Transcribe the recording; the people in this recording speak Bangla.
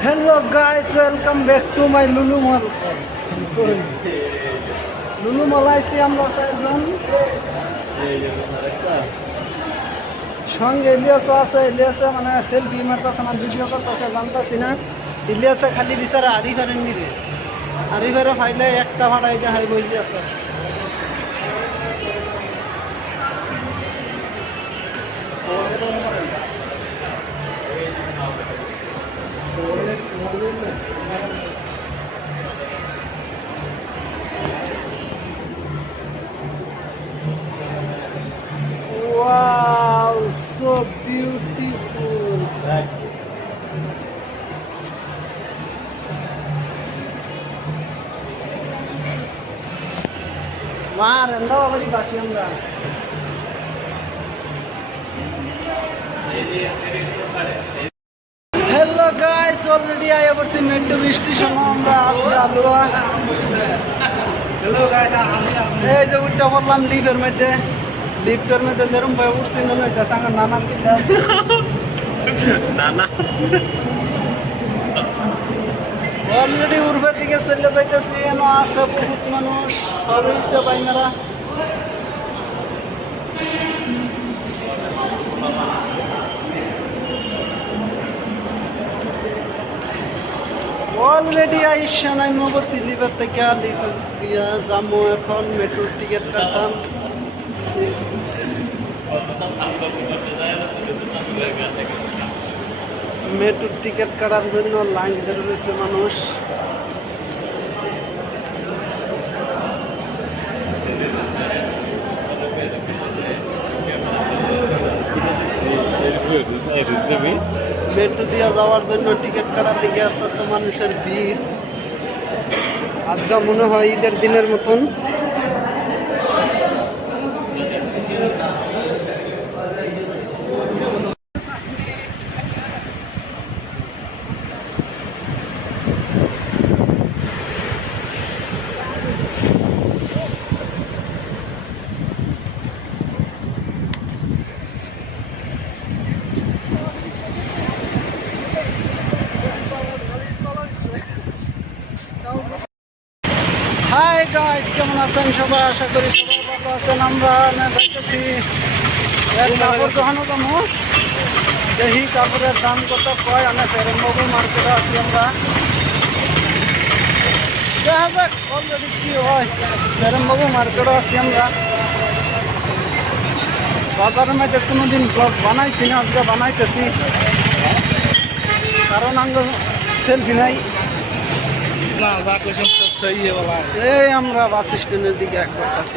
Hello guys, welcome back to my Lulu Mall. Lulu Mall আইছি আমরা চারজন। সঙ্গে ইলিয়াসও আছে, ইলিয়াসে মানে সেলফি মারতেছে না, ভিডিও করতেছে, জানতাছি না। ইলিয়াসে খালি বিচারে আরিফারের নিরে, আরিফারে ফাইলে একটা ভাড়াই যে হাই বই আছে। Wow, so beautiful. Mar, anda apa sih pasti anda? Hello guys, already I have seen metro station আমরা আছি আলুয়া। Hello guys, এই যে উঠতে বললাম লিফের মধ্যে, লিফটের মধ্যে যেরকম ভাবে উঠছি মনে হইতে সাঙ্গা নানা পিলা নানা অলরেডি উর্বের দিকে চলে যাইতেছি। এনো আছে বহুত মানুষ, সবই হচ্ছে বাইনারা। অলরেডি আইসা নাই মোবাইল লিভার থেকে লিভার দিয়া যাবো এখন মেট্রোর টিকিট কাটতাম। মেট্রোর টিকিট কাটার জন্য লাইন ধরে রয়েছে মানুষ। মেট্রো দিয়ে যাওয়ার জন্য টিকিট কাটার দিকে অত্যন্ত মানুষের ভিড়। আজকে মনে হয় ঈদের দিনের মতন। হাই গাইস, কেমন আছেন সবাই? আশা করি সবাই ভালো আছেন। আমরা যাইতেছি কাপড় দোকানও কমো, দেখি কাপড়ের দাম কত কয়। আমরা প্যারেমবাবু মার্কেটে আছি। আমরা দেখা যাক অলরেডি কি হয়। প্যারেমবাবু মার্কেটে আছি আমরা। বাজারের মধ্যে কোনোদিন ব্লগ বানাইছি না, আজকে বানাইতেছি, কারণ আঙ্গ সেলফি নাই। এই আমরা বাস স্ট্যান্ডের দিকে এক করতেছি।